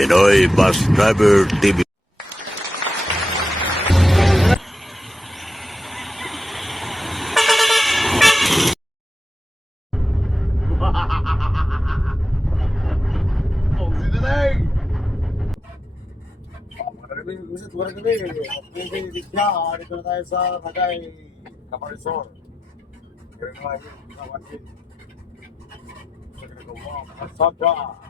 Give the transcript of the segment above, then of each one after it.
Pinoy Bus Driver TV. Oh, sino na eh? Magandang gabi. Dito na tayo sa Tagay, Caparesor. Kaya na tayo, nawasin. Sa ginagawa, Kasada.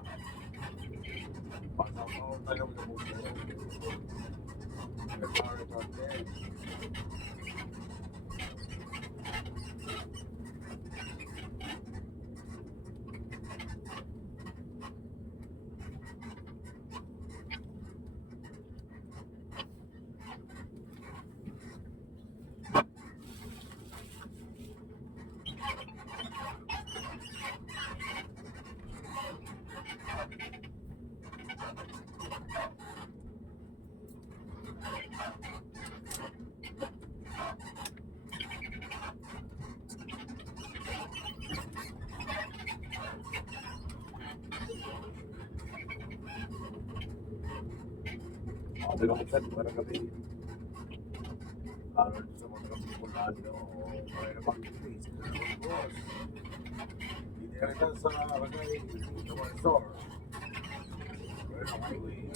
Pasama tayo sa buhay. Kaya tayo. Nagkakasal para kami sa mga kapitulado o kaya na pag-ibig sa mga boss. Hindi rin sa Ragay, Caparesor. Kaya na highway.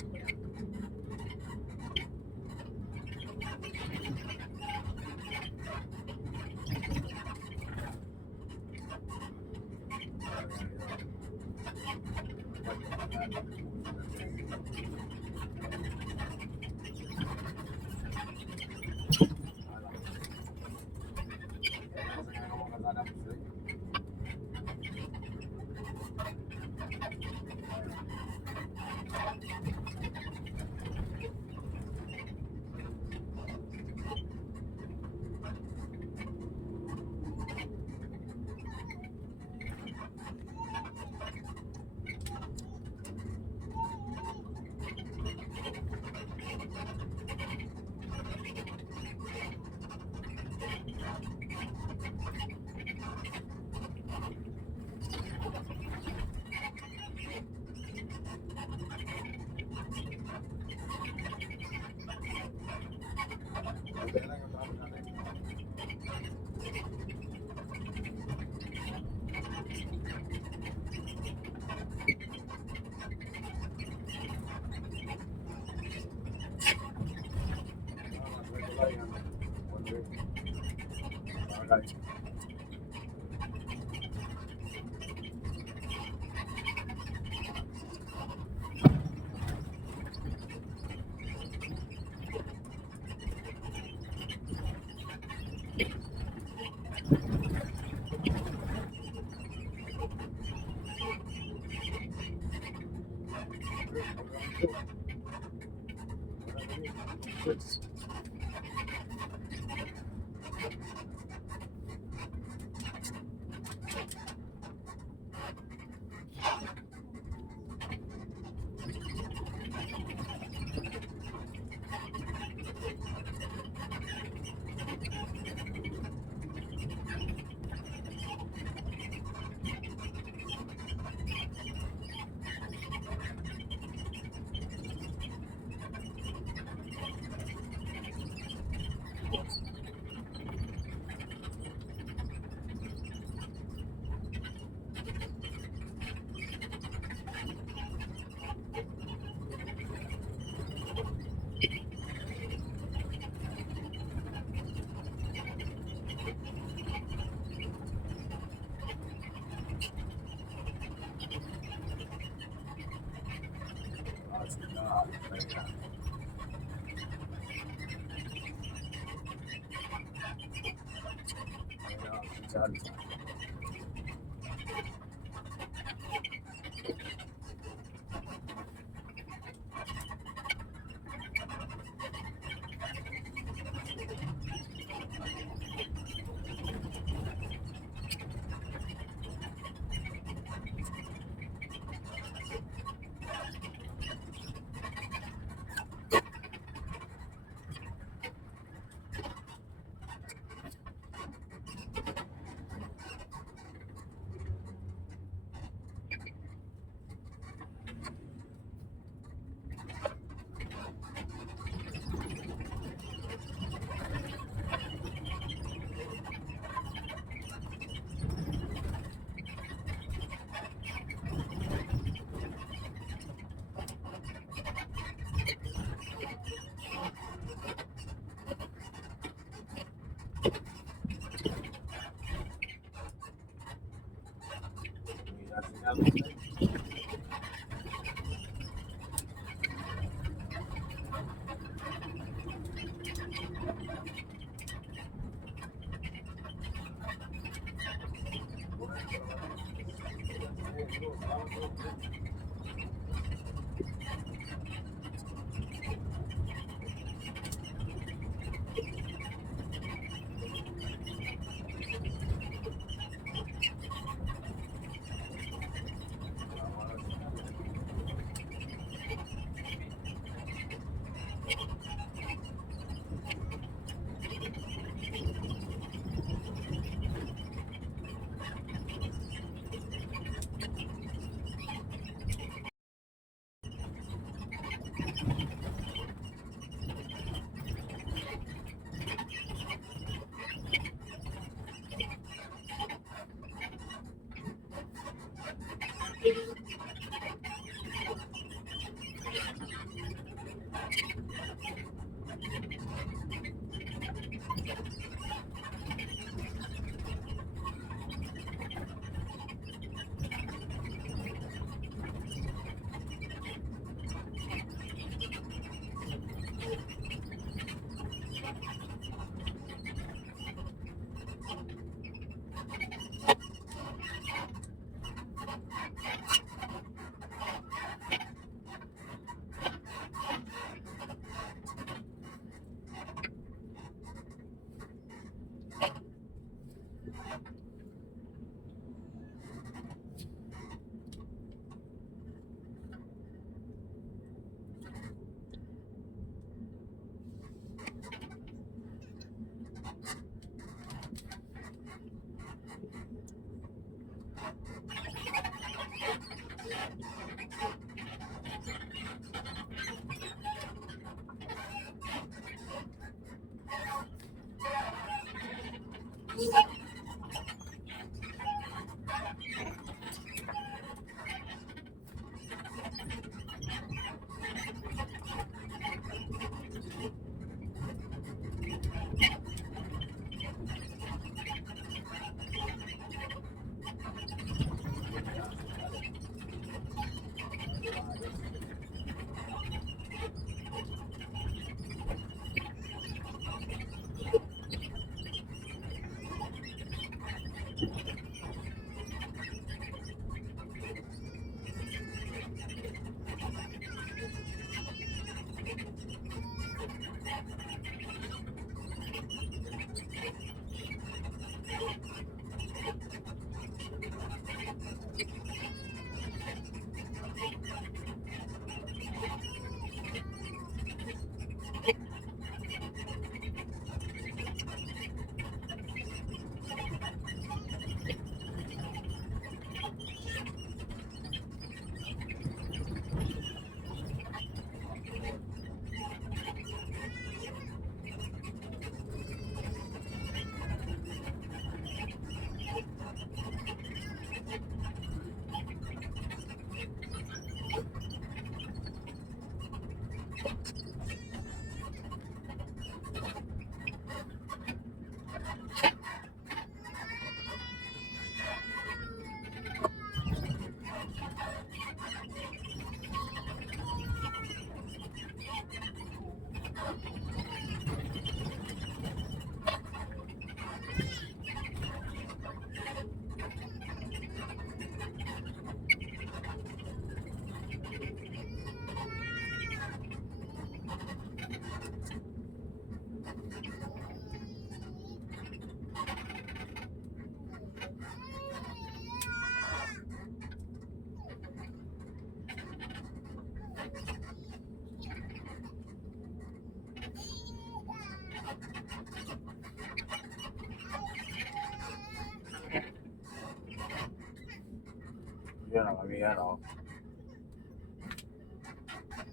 Yan ang kami ano.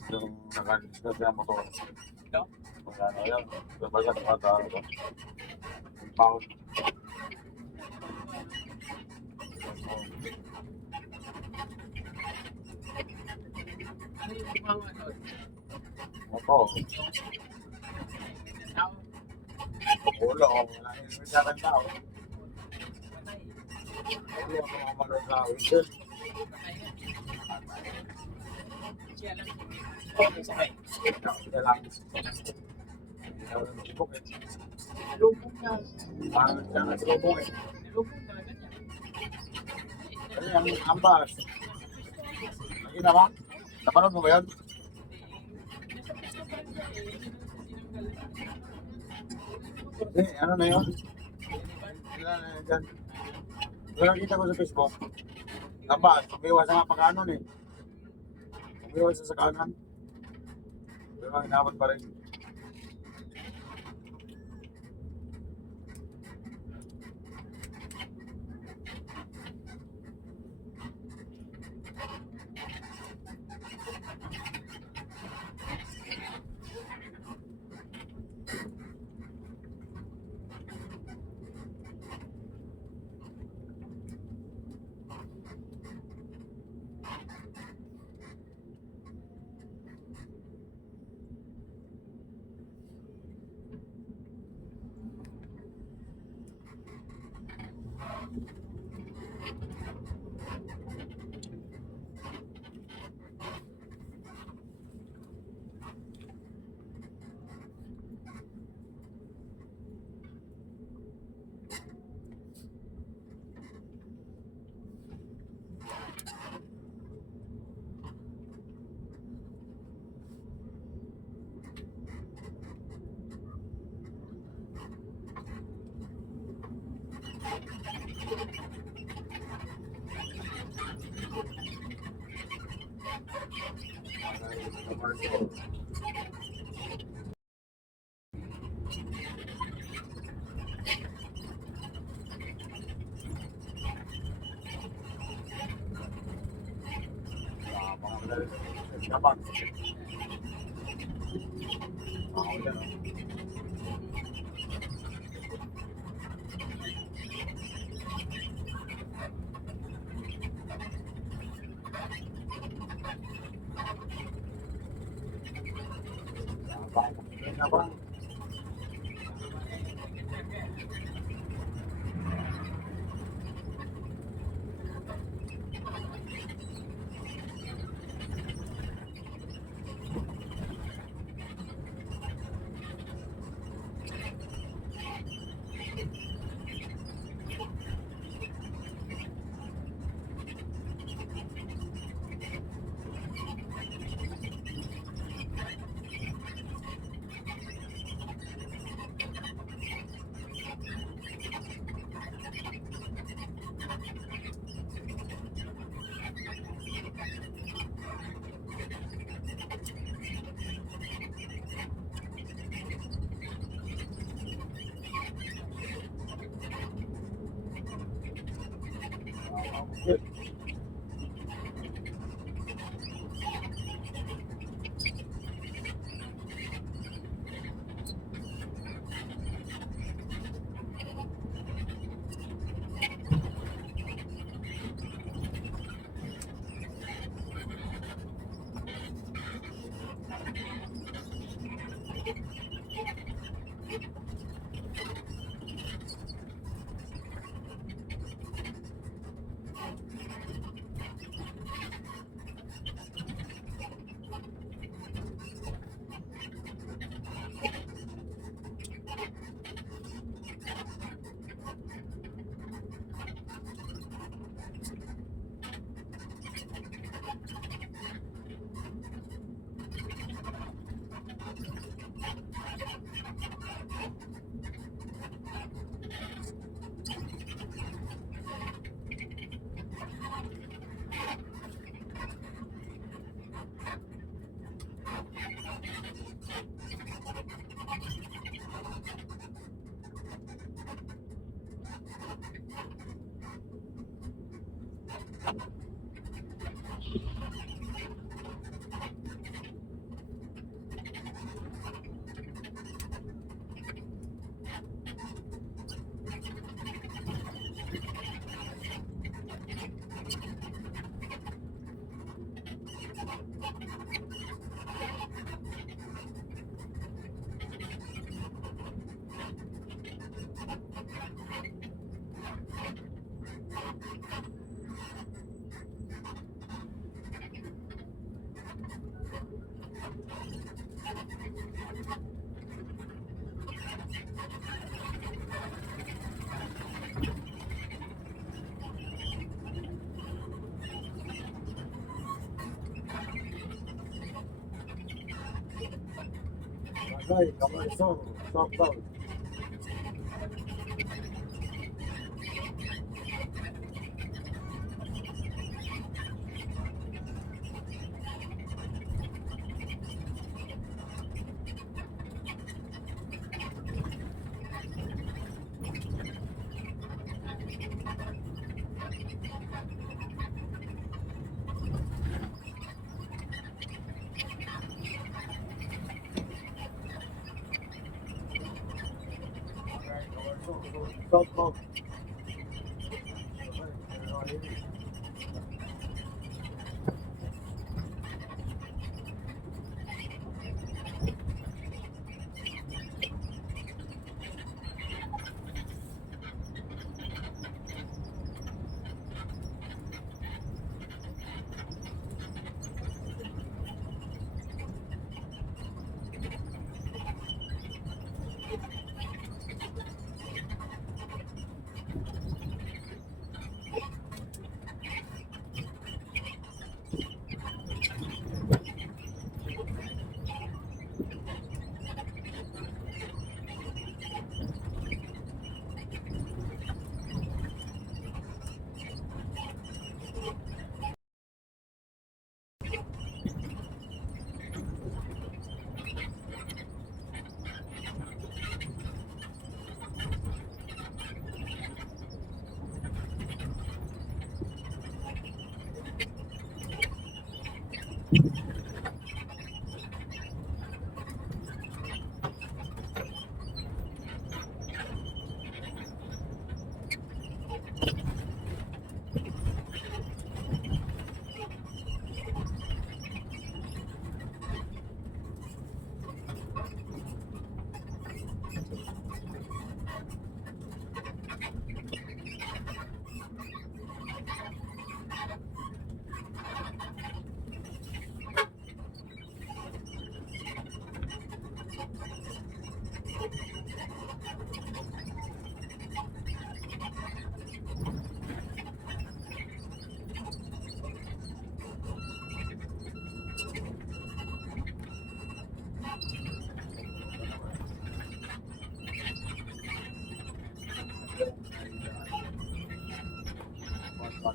Yung naka-discuss yung motor. Ikaw? Kung ano yan. Babagat mata. Pound. Ano yung ibang ano? Motor. Tao? Ulo. Wala yung tao. Patay. Ulo ang mga malong tao. Yun. Siya lang. Okay, sabay. Kaya lang. Hindi na wala notebook eh. Lubog na. Parang siya na silubong eh. Lubog na ganyan. Kasi ang ambas. Nakita ba? Napanood mo ba yun? Hindi, ano na yun? Wala na yun dyan. Wala nakita ko sa Facebook. Ambas, umiwas na nga pag-anon eh. Umiwas na sa kanan. Pero inabot pa rin. Dapat. Ako yan. Dapat. Good. Ay, kamay, so, so. So.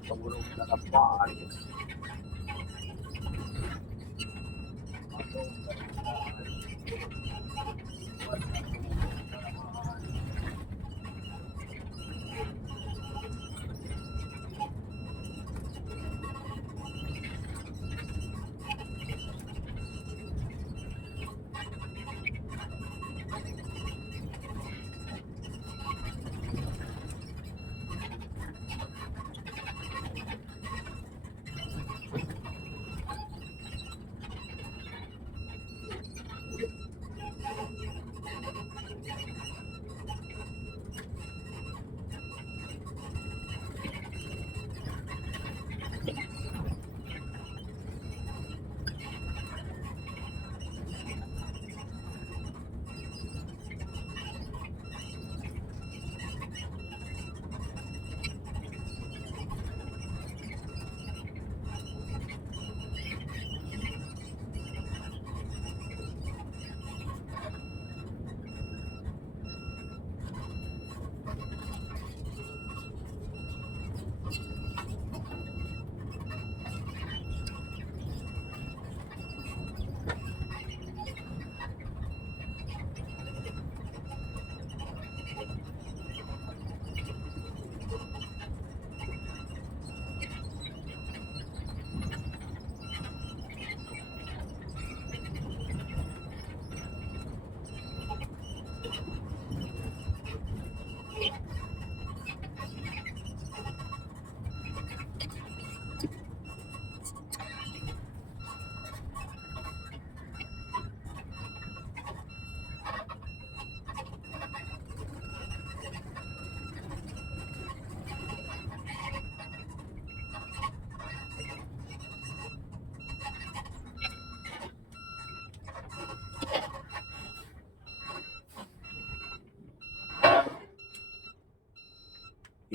Tumulong na napaan.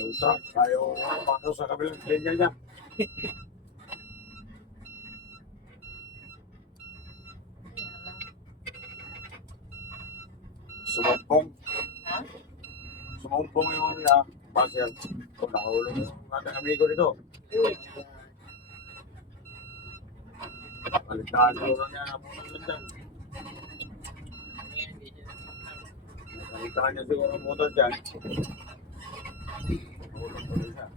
Yung truck, ayaw ano sa kabilang linya niya. Sumumpong. Ha? Sumumpong yung basher. Kung nakahulog yung ating amigo nito. Uy. Balitaan siguro niya na muna dyan. Ayan, ganyan. Balitaan niya siguro ang motor dyan. Hulog pa rin siya.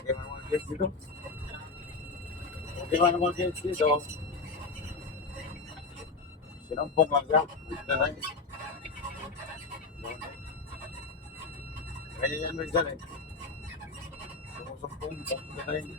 Okay man mga guys dito. Okay man mga guys dito. Sinampong lang siya. Ito na yun. Ganyan yan minsan eh. Sumusumpong. Ito na yun.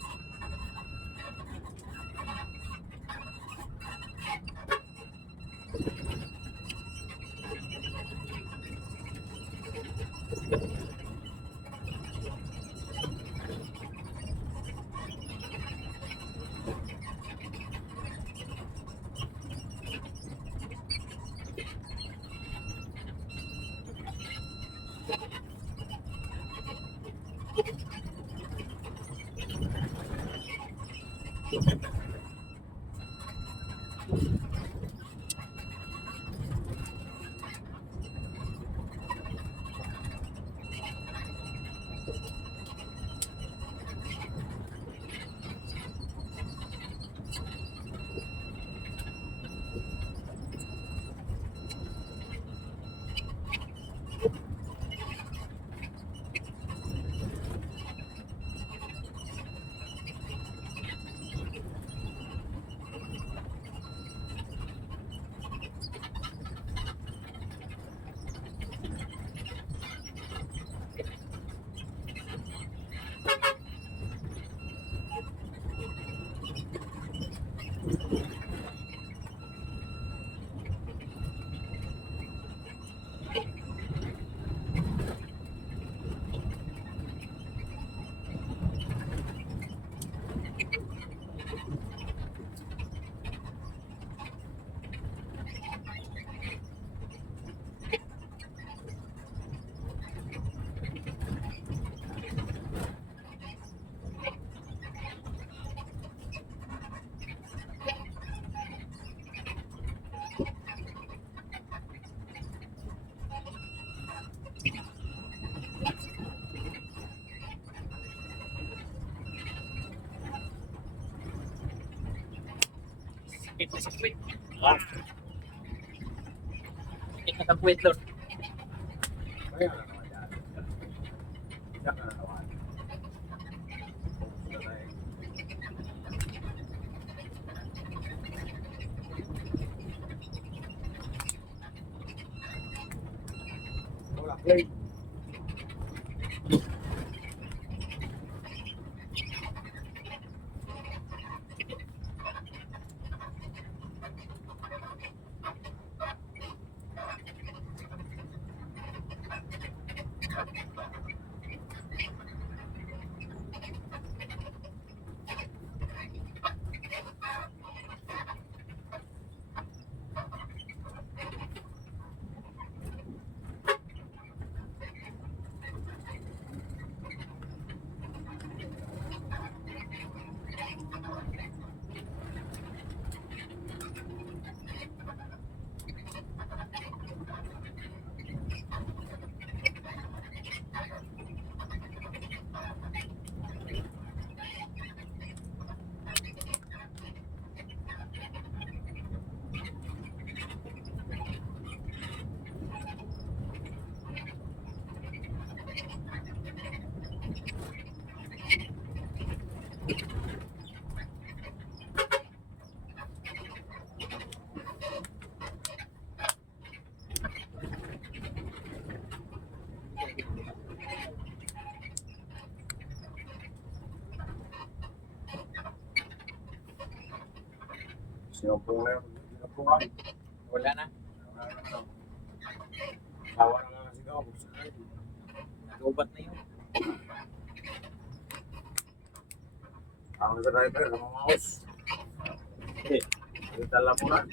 Sakit na sa puwit. Sakit na sa puwit, Lord. Kaya na naman yan. Diyan ka na naman. Wala, play. Sinumpong na yun. Sinumpungan. Wala na. Sawa na nga kasi ako. Nagubat na yun. Ang sa driver, ang mga house. Eh, dala mo na.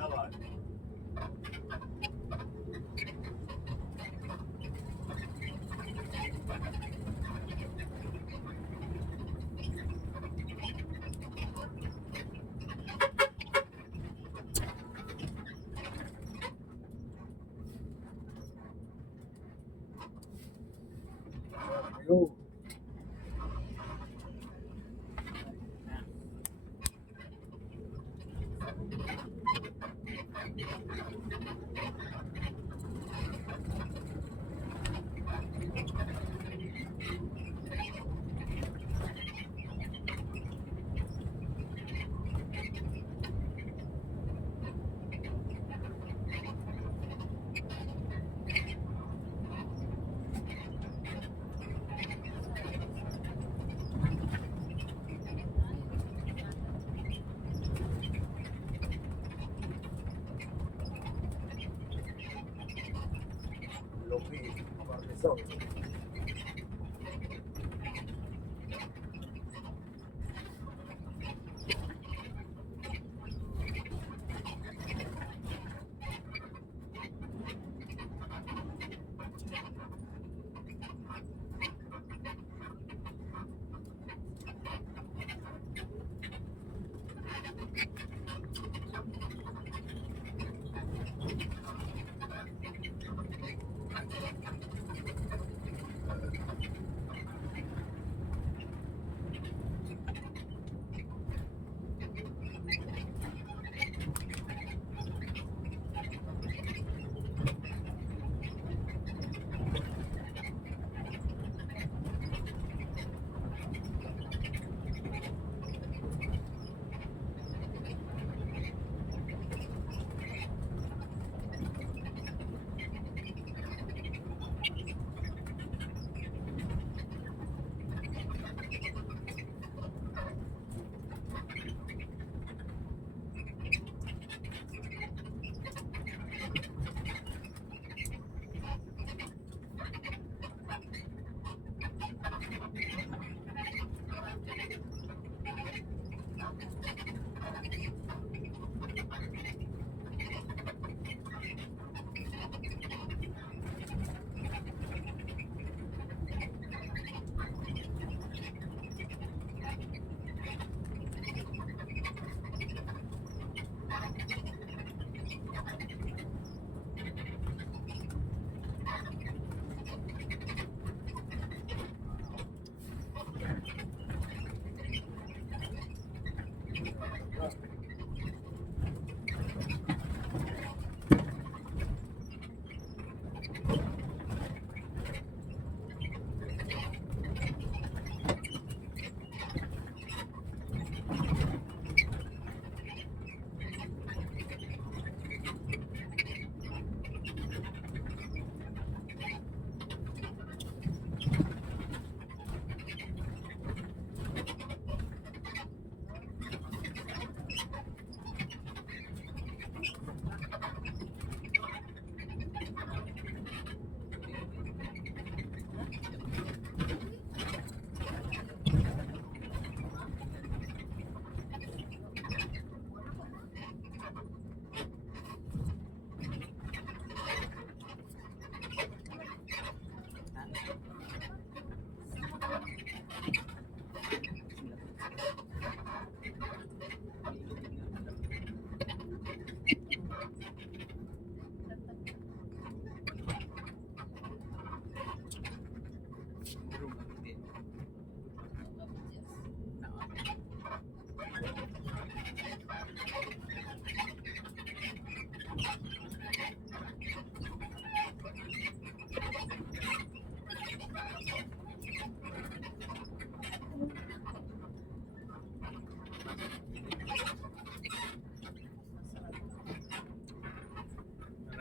Lawan. Ayun. Loki, Parmesan.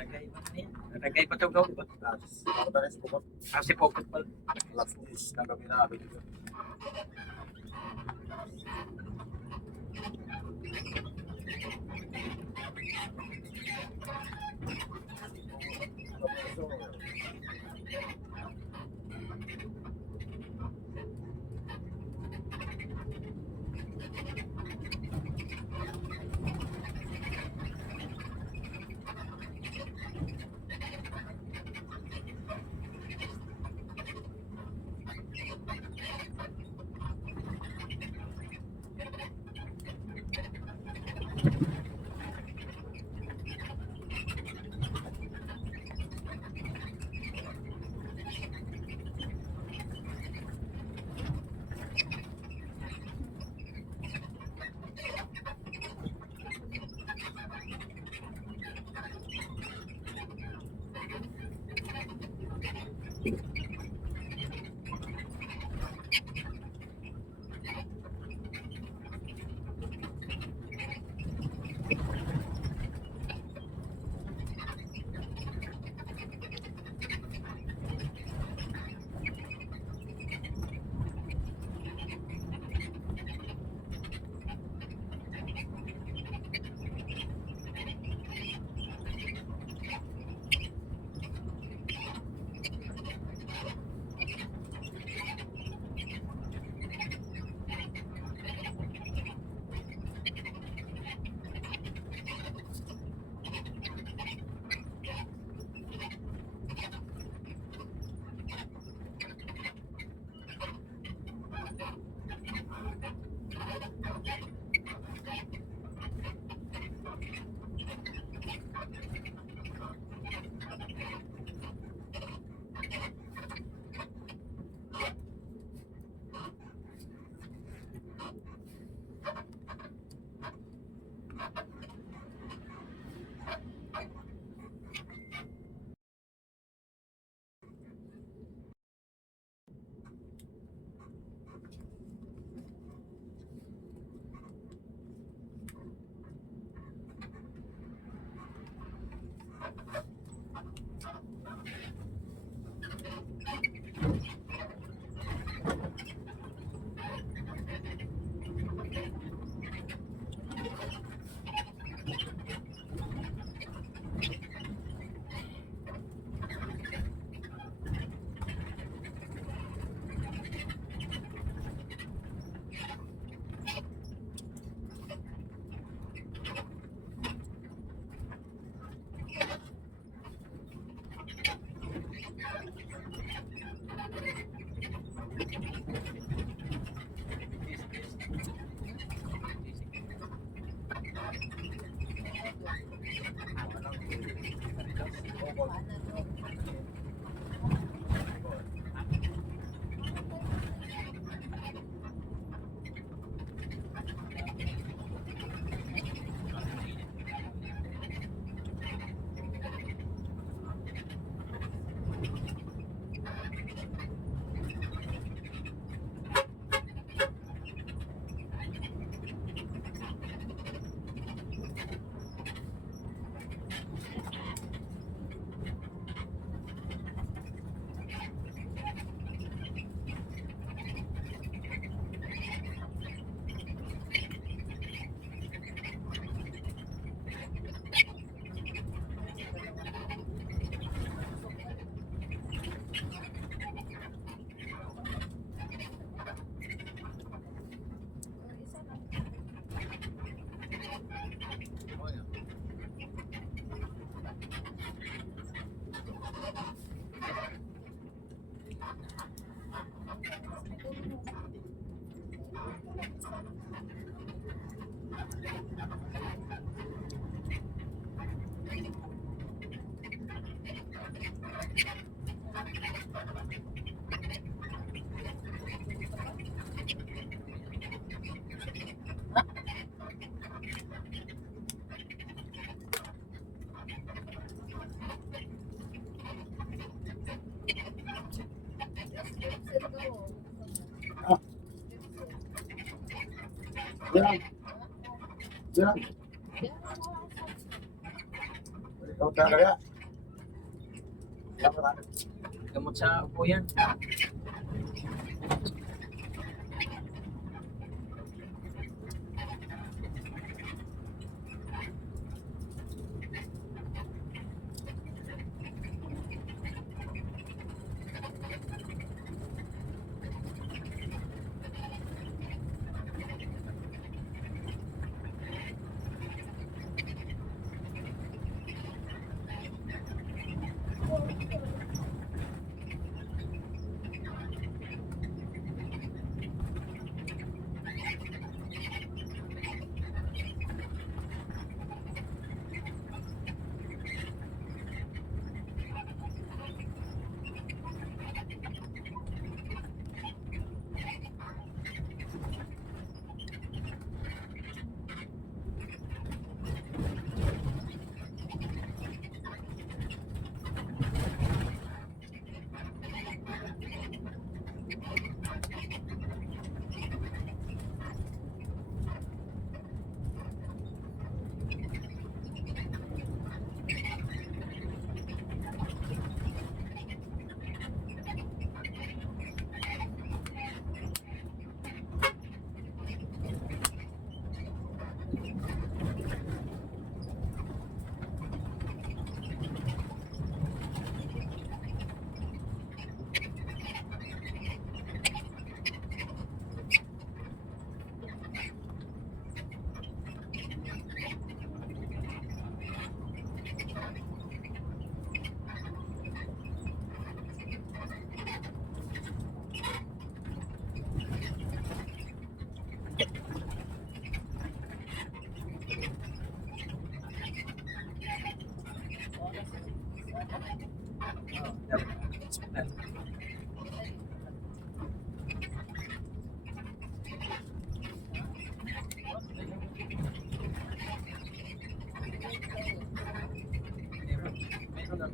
Nalagay ba na yan? Nalagay pa ito gaw, di ba? Ako tayo sa bukod. Kasi pocket pala. Alas 10 ng gabi na. Yan. Yan. Ikaw talaga. Dapat ah. Gamot sa upo yan. Meron na.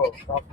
Go. Stop.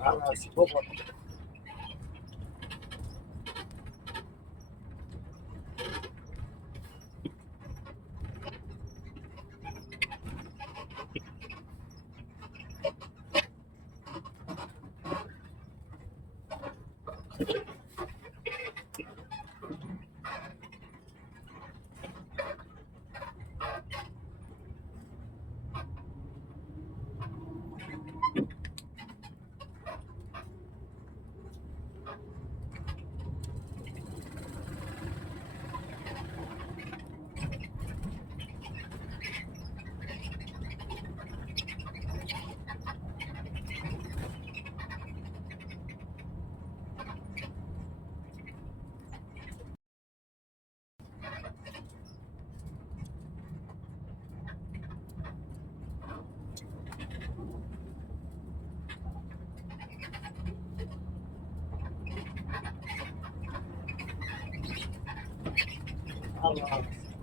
Bukod.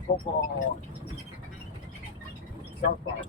Bukod. Southbound.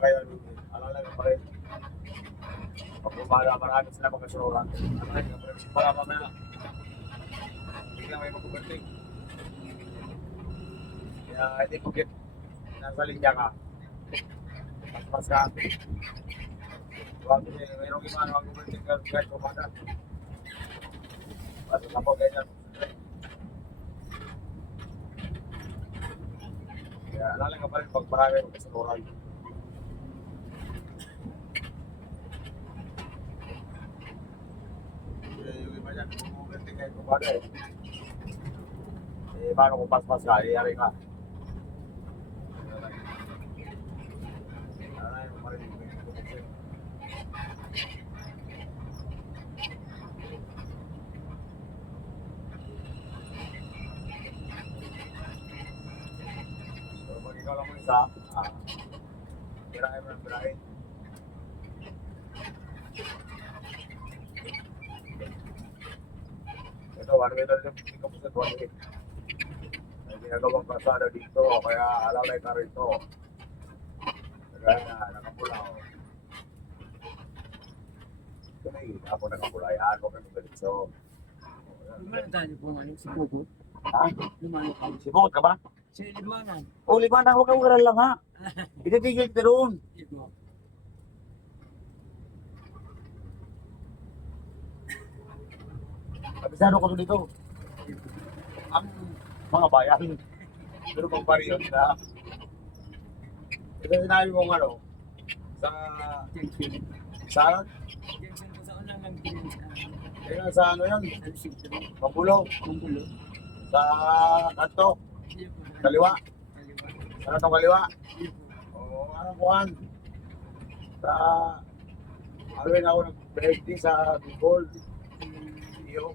kayo, alala na pa rin. Pag bumala, marami sila mag-asuran. Alala na pa rin. Para mamaya. Biglang may magkubanting. Kaya hindi pagkit. Nasa linya ka. Mas ka. Huwag kasi, mayroong iba na magkubanting ka kahit kumada. Basta na po ganyan. Kaya alala ka pa rin pag marami mag-asuran. Yung iba dyan, kumukulanting kayo kumada eh. Eh, paano kung pas-pas ka, iyari ka. Ay, marinig ko yung kumusip. So, pag ikaw lang mo isa, birahin mo ng birahin. Ito, one way talaga, hindi ka po sa one way. May ginagawang pasada dito, kaya alalay ka rito. Kaya na, nakapulaw. Ito na yun, ako nakapulay. Ako kami balik. So, Lumayan tayo po ngayon sa Bugo. ha? Lumayan tayo. Sibot ka ba? Sa Limanan. O, limanang, huwag kang ural lang ha. Ititigil ka doon. Ito. Kabisado ko dito. Ang mga bayan. Pero pang pariyo sila. Ito sinabi mong ano, sa, Junction. sa, Junction ko sa unang lang pinag kaya sa ano yun, San Isidro. Mabulo, Kumbulo. sa kanto, Iyo po. kaliwa, Kaliwa. sa kantong kaliwa. Iyo po. O, ano kuhan, sa, alawin ako nag-birthday sa Bicol, iyo.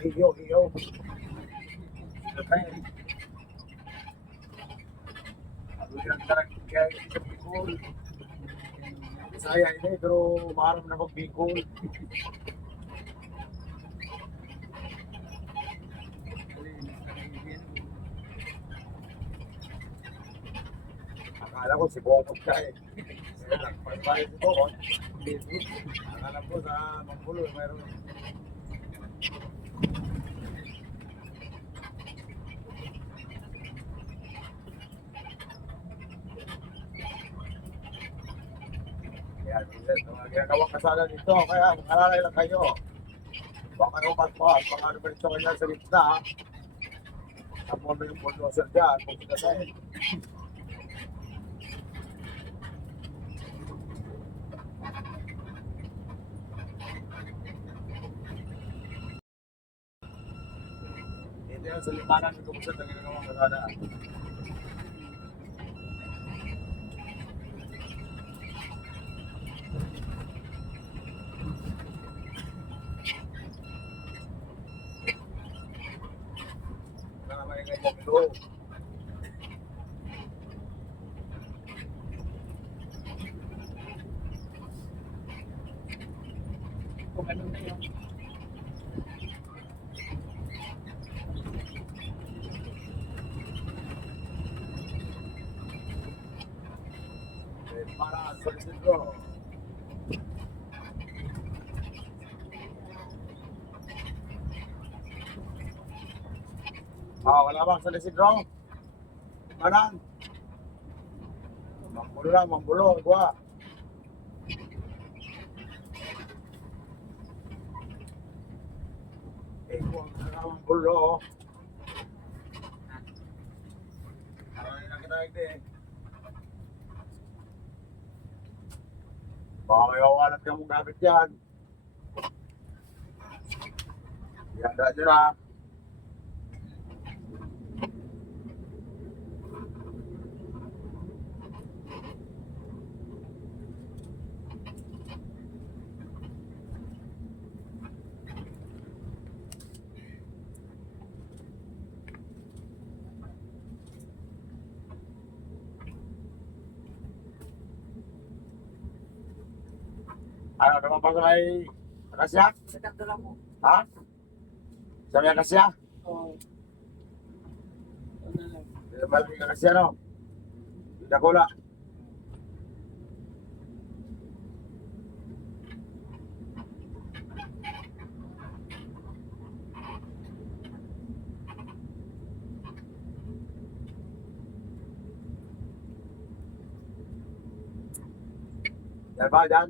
Iyo. Okay. Alawin ang tarang kaya sa Bicol. Saya ini, pero maharap na mag-Bicol. Akala ko si Bokot ka eh. Pagbahay si Bokot. Akala ko sa Mangkulo, mayroon. Yan, minsan, mga ginagawang kasala dito, kaya makalala lang kayo. Baka kayo paspas, baka ano pa rin kanya sa gitna. Tapos may yung bulldozer dyan, kung sinasay. Hindi yan sa limanan ng kumusat ang ginagawang kasala. Wala naman yung ganyan ito. Kung ano na yun. Para sa sitro. Wala bang sa sitro? Manan? Mambulo lang, mambulo. Gua. Gua na mambulo. Ay, nakita eh. Baka may wawalat ka mong gamit yan. Ihanda nyo na. Ano naman pa sa may Akasya? Sa kagala mo. Ha? Sa may Akasya? Oo. Ano lang. Malaking Akasya, no? Dakula. Yan ba, dyan?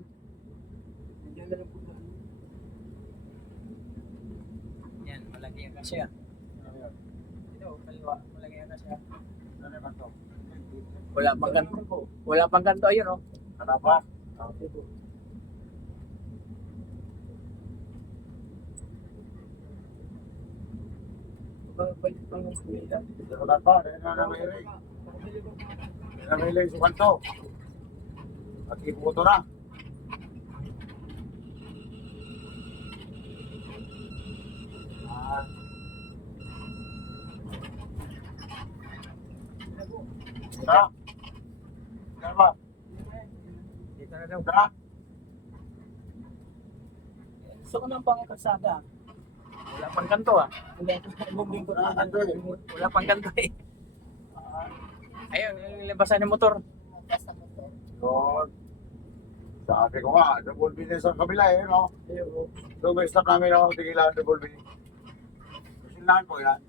Nandiyan na lang po na. Yan, malaki ang kasya. Ito, kaliwa, malaki ang kasya. Ano ba to? Wala pang ganto. Wala pang ganto, ayun oh. Ano ba? Ito. Balik pang yung kumila. Wala pa, nanamilig. Nanamilig sa kanto. At iputo na. Ah. Tara. Tara ba? Dito na daw. Tara. Gusto ko ng pangkasada. Wala pang kanto ah. Bumling ko na Kanto eh. Wala pang kanto eh. Ayun, yung labasan ng motor. Yun. Sabi ko nga, double B na sa kabila eh, no? Ayun oh. So may stop namin ako, tigilan double B. Kusilahan po yan.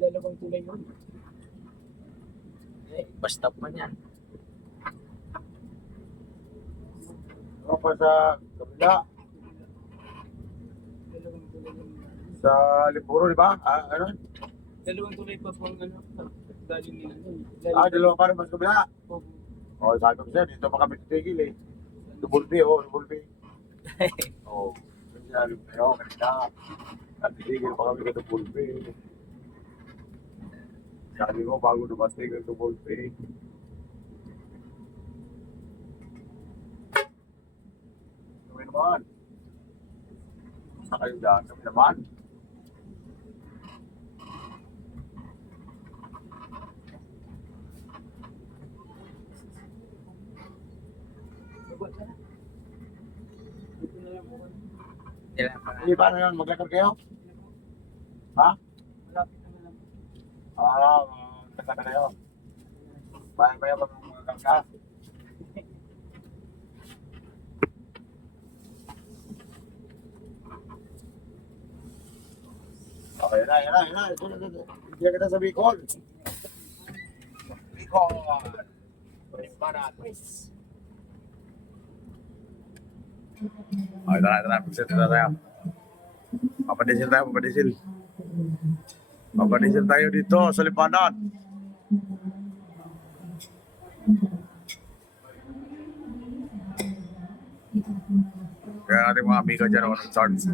Dalawang tulay yun. Eh, basta man yan. Ako pa sa kabila, Dalawang tulay yun. sa Liburo, di ba? Ah, ano? Dalawang tulay pa po ang ano, galing nila. Dalawa pa rin mas kabila. Oh. O, sabi ko sa'yo, dito pa kami titigil eh. Double B, oh, double B. Oo. Kasi sinabi ko sa'yo, kanina, titigil pa kami sa double B. Sabi ko, bago dumating ang double B. Kami naman. Sa kayo dyan, kami naman. Nila pa. Hindi ba na yun, maglakad kayo? Ha? Malapit na lang. Maglakad na kayo. Bayan-bayan pa mga karga. Oh, yan na, yan na, yan na. Hindi kita sa Bicol. Bicol. Banat. Oh, ito na. Pagsit na tayo. Papadisil tayo, papadisil. Papadisil tayo dito sa Lipanan. Kaya natin mga amiga dyan ako nag-charge.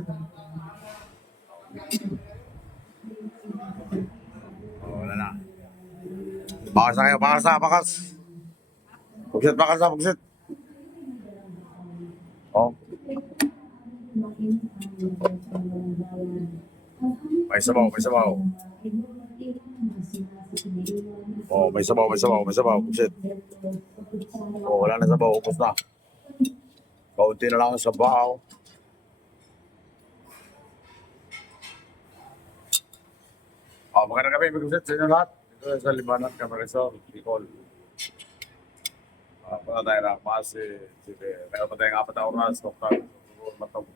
Oh, wala na. Bakas na kayo, bakas na, bakas. Bakas na, pagsit. Oh. May sabaw, may sabaw. Oh, may sabaw, may sabaw, may sabaw. Pagsit. Oh, wala na sabaw, upos na. Kaunti na lang ang sabaw. Oh, magandang gabi, Big Set, sa inyo lahat. Ito sa Libanan, Camaresor, Bicol. Punta tayo na Pasig, meron pa tayong 4 na oras, Dr. Matog.